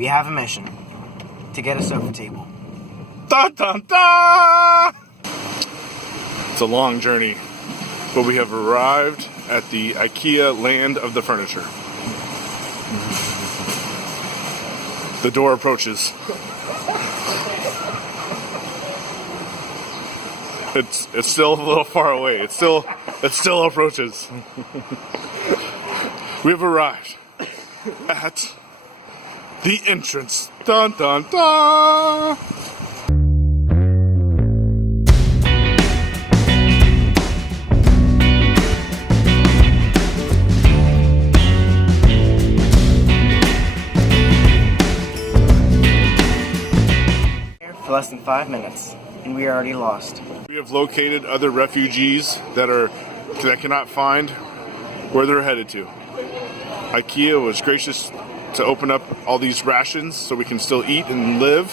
We have a mission. To get a sofa table. Dun dun dun! It's a long journey, but we have arrived at the IKEA land of the furniture. The door approaches. It's still a little far away. It still approaches. We have arrived at the entrance. Dun dun dun! For less than 5 minutes, and we are already lost. We have located other refugees that cannot find where they're headed to. IKEA was gracious to open up all these rations so we can still eat and live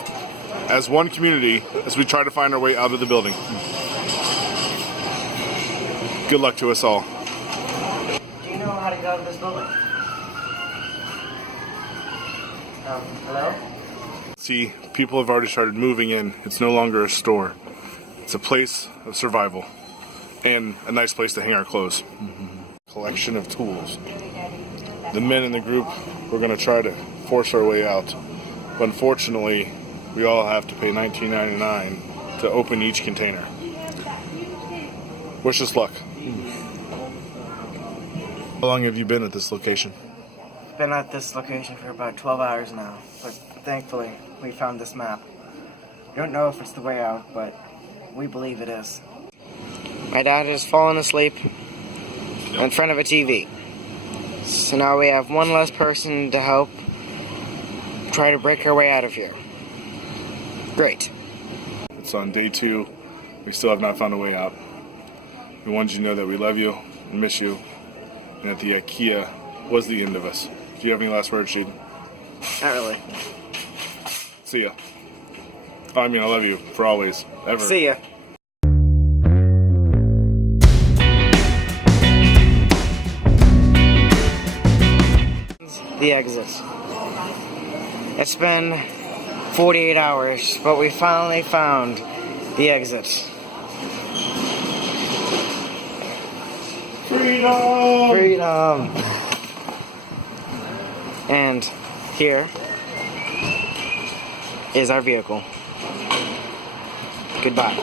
as one community as we try to find our way out of the building. Good luck to us all. Do you know how to get out of this building? Hello? See, people have already started moving in. It's no longer a store. It's a place of survival and a nice place to hang our clothes. Collection of tools. The men in the group were going to try to force our way out, but unfortunately, we all have to pay $19.99 to open each container. Wish us luck. How long have you been at this location? Been at this location for about 12 hours now, but thankfully, we found this map. We don't know if it's the way out, but we believe it is. My dad has fallen asleep in front of a TV. So now we have one less person to help try to break our way out of here. Great. It's on day 2. We still have not found a way out. We want you to know that we love you and miss you, and that the IKEA was the end of us. Do you have any last words, Sheed? Not really. See ya. Oh, I mean, I love you for always, ever. See ya. The exit. It's been 48 hours, but we finally found the exit. Freedom! Freedom! And here is our vehicle. Goodbye.